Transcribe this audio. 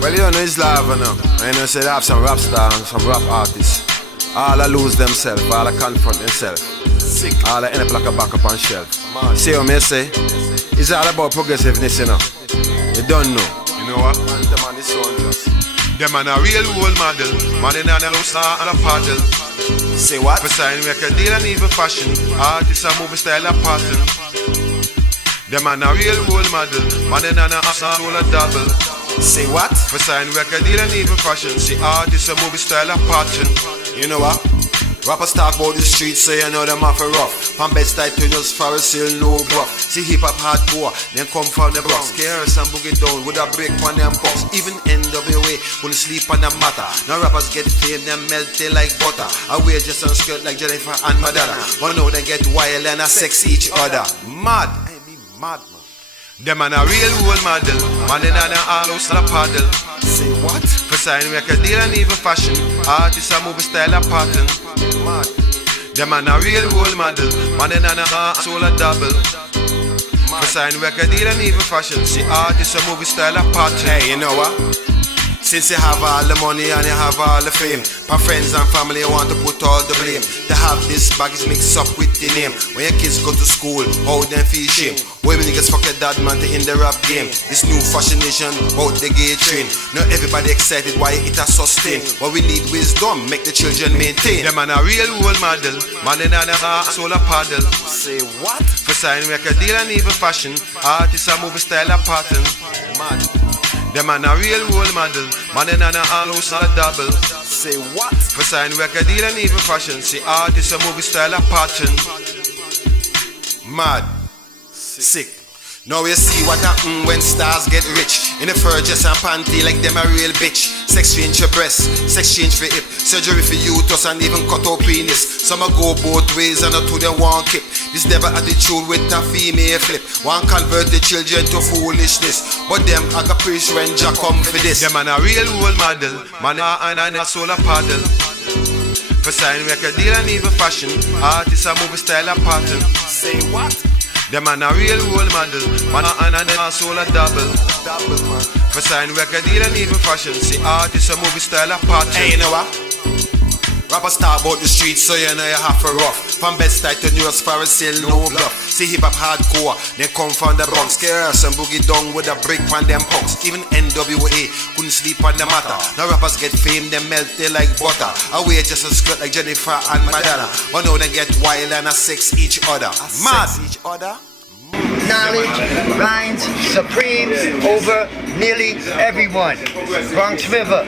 Well, you know, it's live now. And you know, say they have some rap stars and some rap artists. All that lose themselves, all that confront themselves. Sick. All that end up like a back up on shelf. See what me say? It's all about progressiveness, you know. You don't know. You know what? Man, the man is so unjust. Them man a real role model. Man in a low star and a paddle. Say what? For sign make a deal and even fashion. Artists and movie style a pattern. Them man a real role model. Man in a star roll a double. Say what? For sign record deal and even fashion. See artists and movie style a pattern. You know what? Rappers talk about the streets, so you know them off a rough. From Bed-Stuy to News Forest Hill, no bluff. See hip-hop hardcore, then come from the Bronx. KRS and Boogie Down with a break on them box. Even NWA couldn't sleep on the matter. Now rappers get fame, them melted like butter. I wear just on skirt like Jennifer and Madonna. But now they get wild and a sex each other. Mad. I be mad, man. Them man a real role model. Man in a house and a paddle. Say what? For sign record deal and even fashion. Artists and movie style a pattern. Mad. Them man a real role model. Man in a soul a double. For sign record deal and even fashion. See artists and movie style a pattern. Hey, you know what? Since you have all the money and you have all the fame, my friends and family want to put all the blame. To have this baggage mixed up with the name. When your kids go to school, how them feel shame. When niggas fuck your dad man to in the rap game. This new fashion nation, out the gay train. Not everybody excited why it has sustain. But we need wisdom, make the children maintain. Them man a real role model. Man in a soul a paddle. Say what? For sign record deal and even fashion. Artists and movie style a pattern. Mad. Them man a real role model. Man in a house and a double. Say what? For sign record deal and even fashion. See artists and movie style a pattern. Mad. Sick. Now you see what happen when stars get rich. In the fur dress and panty like them a real bitch. Sex change for breast, sex change for hip. Surgery for uterus and even cut out penis. Some a go both ways and not to them one kip. This devil attitude with a female flip. One convert the children to foolishness. But them a got preach when Jah come for this. Them man a real role model. Man a soul a paddle. For sign record deal and even fashion. Artists and movie style a pattern. Say what? Them man a real role model. Man a soul a double. Double man. For sign record deal and even fashion. See artists and movie style a pattern. Hey, you know what? Rappers talk about the streets, so you know you have to rough. From Bed-Stuy to News Forest Hill, no bluff. See hip-hop hardcore, then come from the Bronx. KRS and Boogie Down with a brick on them punks. Even NWA couldn't sleep on the matter. Now rappers get fame, them melted like butter. I wear just a skirt like Jennifer and Madonna. But now they get wild and a sex each other. Mad! Each other? Knowledge reigns supreme over nearly everyone. Bronx River.